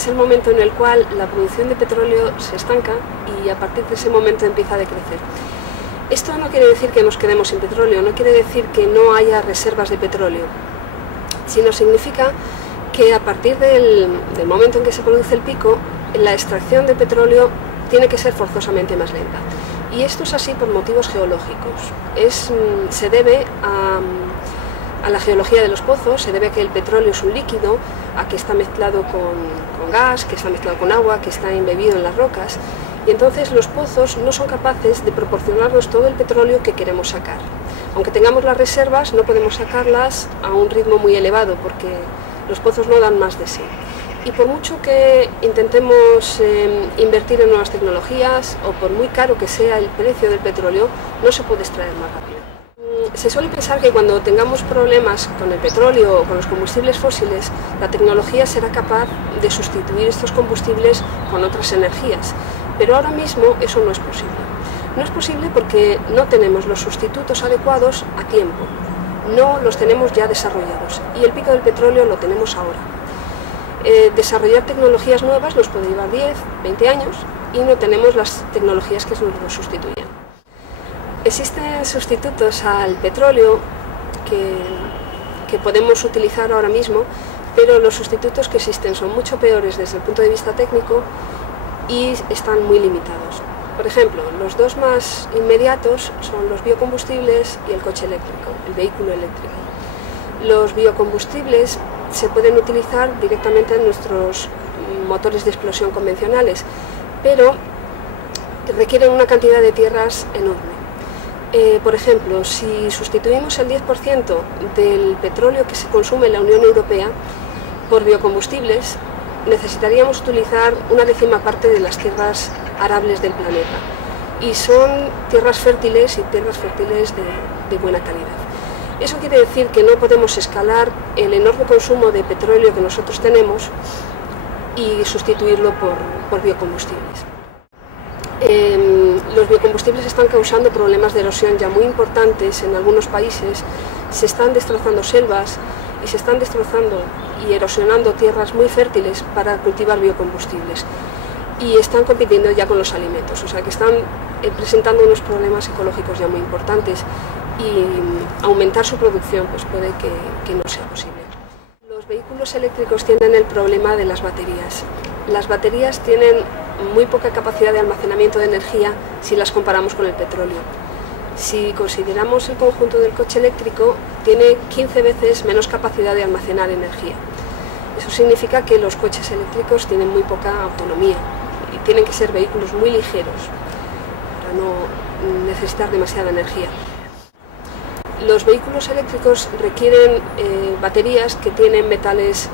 es el momento en el cual la producción de petróleo se estanca y a partir de ese momento empieza a decrecer. Esto no quiere decir que nos quedemos sin petróleo, no quiere decir que no haya reservas de petróleo, sino significa que a partir del momento en que se produce el pico, la extracción de petróleo tiene que ser forzosamente más lenta. Y esto es así por motivos geológicos. Se debe a la geología de los pozos, se debe a que el petróleo es un líquido, a que está mezclado con gas, que está mezclado con agua, que está embebido en las rocas. Y entonces los pozos no son capaces de proporcionarnos todo el petróleo que queremos sacar. Aunque tengamos las reservas, no podemos sacarlas a un ritmo muy elevado porque los pozos no dan más de sí. Y por mucho que intentemos invertir en nuevas tecnologías o por muy caro que sea el precio del petróleo, no se puede extraer más rápido. Se suele pensar que cuando tengamos problemas con el petróleo o con los combustibles fósiles, la tecnología será capaz de sustituir estos combustibles con otras energías. Pero ahora mismo eso no es posible. No es posible porque no tenemos los sustitutos adecuados a tiempo. No los tenemos ya desarrollados y el pico del petróleo lo tenemos ahora. Desarrollar tecnologías nuevas nos puede llevar 10, 20 años y no tenemos las tecnologías que nos lo sustituyan. Existen sustitutos al petróleo que podemos utilizar ahora mismo, pero los sustitutos que existen son mucho peores desde el punto de vista técnico y están muy limitados. Por ejemplo, los dos más inmediatos son los biocombustibles y el coche eléctrico, el vehículo eléctrico. Los biocombustibles se pueden utilizar directamente en nuestros motores de explosión convencionales, pero requieren una cantidad de tierras enorme. Por ejemplo, si sustituimos el 10% del petróleo que se consume en la Unión Europea por biocombustibles, necesitaríamos utilizar una décima parte de las tierras arables del planeta. Y son tierras fértiles y tierras fértiles de buena calidad. Eso quiere decir que no podemos escalar el enorme consumo de petróleo que nosotros tenemos y sustituirlo por biocombustibles. Los biocombustibles están causando problemas de erosión ya muy importantes en algunos países, se están destrozando selvas y se están destrozando y erosionando tierras muy fértiles para cultivar biocombustibles y están compitiendo ya con los alimentos, o sea que están presentando unos problemas ecológicos ya muy importantes y aumentar su producción pues puede que no sea posible. Los vehículos eléctricos tienen el problema de las baterías. Las baterías tienen muy poca capacidad de almacenamiento de energía si las comparamos con el petróleo. Si consideramos el conjunto del coche eléctrico, tiene 15 veces menos capacidad de almacenar energía. Eso significa que los coches eléctricos tienen muy poca autonomía y tienen que ser vehículos muy ligeros para no necesitar demasiada energía. Los vehículos eléctricos requieren baterías que tienen metales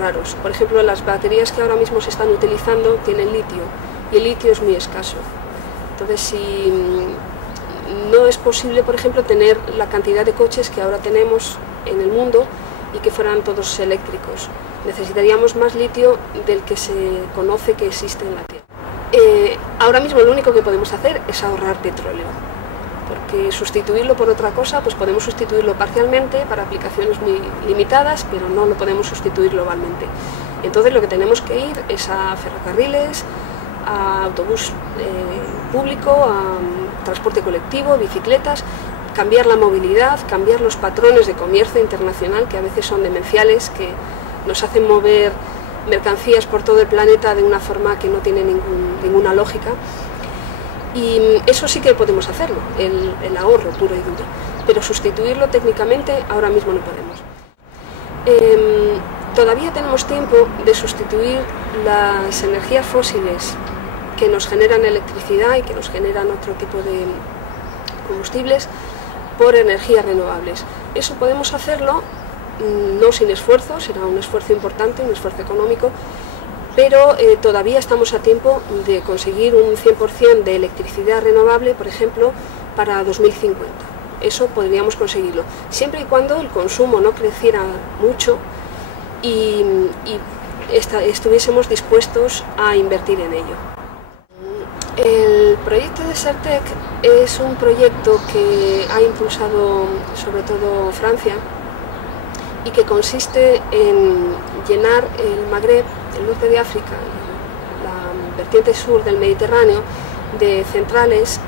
raros. Por ejemplo, las baterías que ahora mismo se están utilizando tienen litio y el litio es muy escaso. Entonces, si no es posible, por ejemplo, tener la cantidad de coches que ahora tenemos en el mundo y que fueran todos eléctricos. Necesitaríamos más litio del que se conoce que existe en la Tierra. Ahora mismo lo único que podemos hacer es ahorrar petróleo, porque sustituirlo por otra cosa, pues podemos sustituirlo parcialmente para aplicaciones muy limitadas, pero no lo podemos sustituir globalmente. Entonces lo que tenemos que ir es a ferrocarriles, a autobús público, a transporte colectivo, bicicletas, cambiar la movilidad, cambiar los patrones de comercio internacional que a veces son demenciales, que nos hacen mover mercancías por todo el planeta de una forma que no tiene ninguna lógica. Y eso sí que podemos hacerlo, el ahorro puro y duro, pero sustituirlo técnicamente ahora mismo no podemos. Todavía tenemos tiempo de sustituir las energías fósiles que nos generan electricidad y que nos generan otro tipo de combustibles por energías renovables. Eso podemos hacerlo no sin esfuerzo, será un esfuerzo importante, un esfuerzo económico, pero todavía estamos a tiempo de conseguir un 100% de electricidad renovable, por ejemplo, para 2050. Eso podríamos conseguirlo, siempre y cuando el consumo no creciera mucho y estuviésemos dispuestos a invertir en ello. El proyecto Desertec es un proyecto que ha impulsado sobre todo Francia y que consiste en llenar el Magreb, el norte de África, la vertiente sur del Mediterráneo, de centrales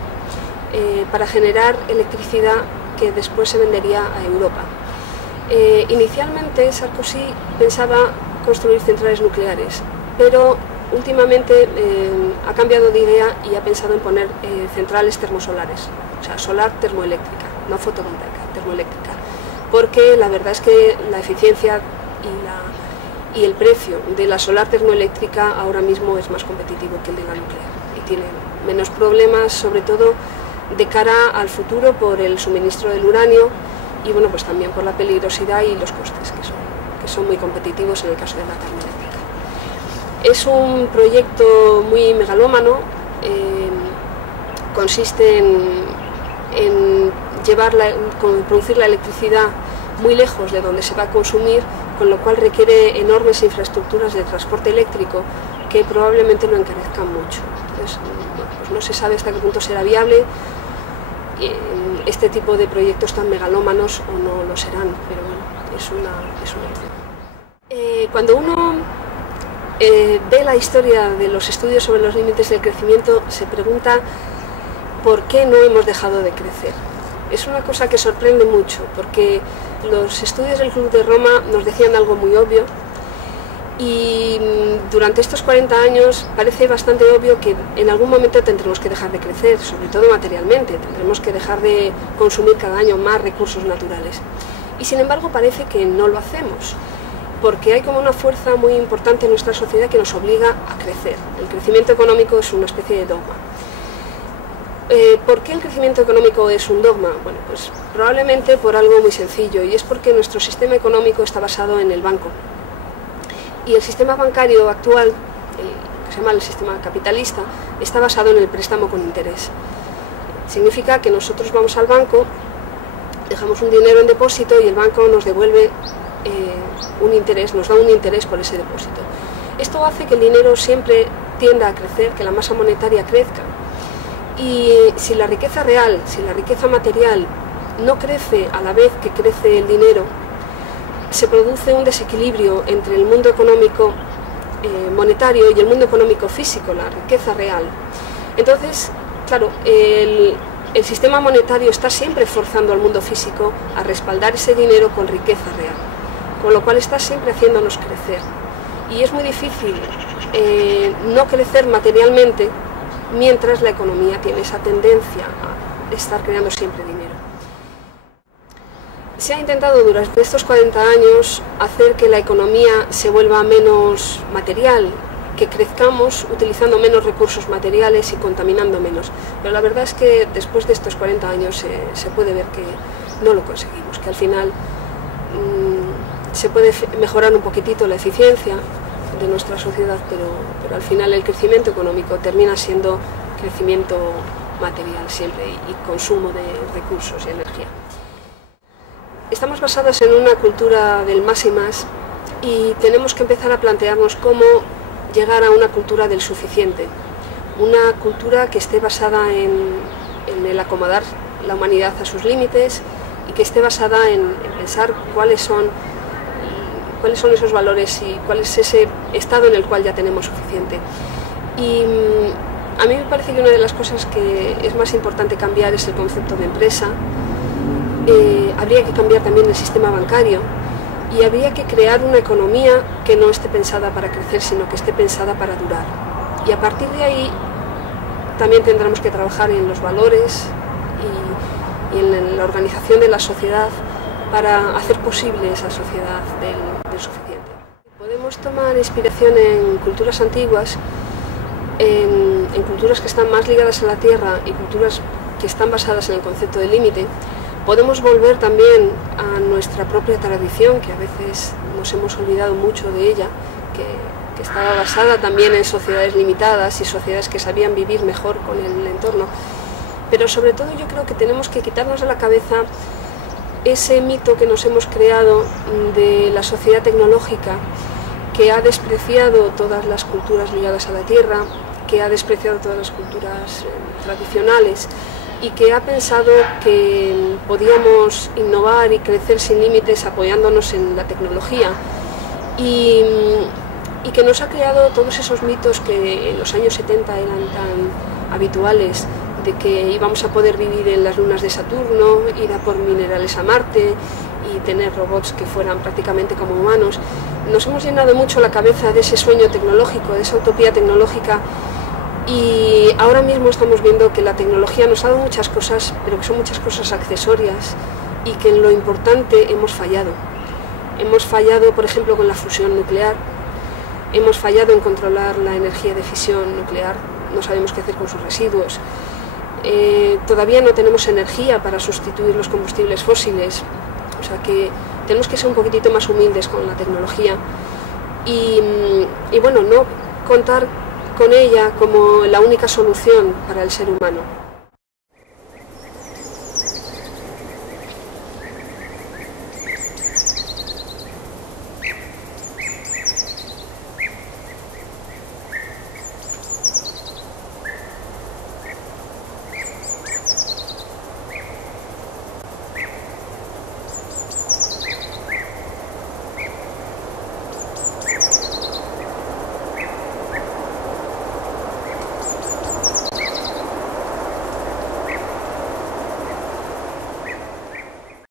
para generar electricidad que después se vendería a Europa. Inicialmente Sarkozy pensaba construir centrales nucleares, pero últimamente ha cambiado de idea y ha pensado en poner centrales termosolares, o sea, solar termoeléctrica, no fotovoltaica, termoeléctrica, porque la verdad es que la eficiencia y el precio de la solar termoeléctrica ahora mismo es más competitivo que el de la nuclear y tiene menos problemas, sobre todo de cara al futuro por el suministro del uranio y bueno, pues también por la peligrosidad y los costes que son muy competitivos en el caso de la termoeléctrica. Es un proyecto muy megalómano, consiste en producir la electricidad muy lejos de donde se va a consumir, con lo cual requiere enormes infraestructuras de transporte eléctrico que probablemente lo encarezcan mucho. Entonces, pues no se sabe hasta qué punto será viable este tipo de proyectos tan megalómanos o no lo serán, pero bueno, es una opción. Cuando uno ve la historia de los estudios sobre los límites del crecimiento, se pregunta por qué no hemos dejado de crecer. Es una cosa que sorprende mucho, porque los estudios del Club de Roma nos decían algo muy obvio y durante estos 40 años parece bastante obvio que en algún momento tendremos que dejar de crecer, sobre todo materialmente, tendremos que dejar de consumir cada año más recursos naturales. Y sin embargo parece que no lo hacemos, porque hay como una fuerza muy importante en nuestra sociedad que nos obliga a crecer. El crecimiento económico es una especie de dogma. ¿Por qué el crecimiento económico es un dogma? Bueno, pues probablemente por algo muy sencillo, y es porque nuestro sistema económico está basado en el banco. Y el sistema bancario actual, que se llama el sistema capitalista, está basado en el préstamo con interés. Significa que nosotros vamos al banco, dejamos un dinero en depósito y el banco nos devuelve un interés, nos da un interés por ese depósito. Esto hace que el dinero siempre tienda a crecer, que la masa monetaria crezca. Y si la riqueza real, si la riqueza material no crece a la vez que crece el dinero, se produce un desequilibrio entre el mundo económico monetario y el mundo económico físico, la riqueza real. Entonces, claro, el sistema monetario está siempre forzando al mundo físico a respaldar ese dinero con riqueza real, con lo cual está siempre haciéndonos crecer. Y es muy difícil no crecer materialmente mientras la economía tiene esa tendencia a estar creando siempre dinero. Se ha intentado durante estos 40 años hacer que la economía se vuelva menos material, que crezcamos utilizando menos recursos materiales y contaminando menos. Pero la verdad es que después de estos 40 años se puede ver que no lo conseguimos, que al final se puede mejorar un poquitito la eficiencia de nuestra sociedad, pero al final el crecimiento económico termina siendo crecimiento material siempre y consumo de recursos y energía. Estamos basados en una cultura del más y más y tenemos que empezar a plantearnos cómo llegar a una cultura del suficiente, una cultura que esté basada en el acomodar la humanidad a sus límites y que esté basada en pensar cuáles son esos valores y cuál es ese estado en el cual ya tenemos suficiente. Y a mí me parece que una de las cosas que es más importante cambiar es el concepto de empresa. Habría que cambiar también el sistema bancario y habría que crear una economía que no esté pensada para crecer, sino que esté pensada para durar. Y a partir de ahí también tendremos que trabajar en los valores y en la organización de la sociedad para hacer posible esa sociedad del suficiente. Podemos tomar inspiración en culturas antiguas, en culturas que están más ligadas a la tierra y culturas que están basadas en el concepto de límite. Podemos volver también a nuestra propia tradición, que a veces nos hemos olvidado mucho de ella, que estaba basada también en sociedades limitadas y sociedades que sabían vivir mejor con el entorno. Pero sobre todo yo creo que tenemos que quitarnos de la cabeza ese mito que nos hemos creado de la sociedad tecnológica, que ha despreciado todas las culturas ligadas a la tierra, que ha despreciado todas las culturas tradicionales y que ha pensado que podíamos innovar y crecer sin límites apoyándonos en la tecnología y que nos ha creado todos esos mitos que en los años 70 eran tan habituales, de que íbamos a poder vivir en las lunas de Saturno, ir a por minerales a Marte y tener robots que fueran prácticamente como humanos. Nos hemos llenado mucho la cabeza de ese sueño tecnológico, de esa utopía tecnológica, y ahora mismo estamos viendo que la tecnología nos ha dado muchas cosas, pero que son muchas cosas accesorias y que en lo importante hemos fallado. Hemos fallado, por ejemplo, con la fusión nuclear, hemos fallado en controlar la energía de fisión nuclear, no sabemos qué hacer con sus residuos. Todavía no tenemos energía para sustituir los combustibles fósiles, o sea que tenemos que ser un poquitito más humildes con la tecnología y bueno, no contar con ella como la única solución para el ser humano.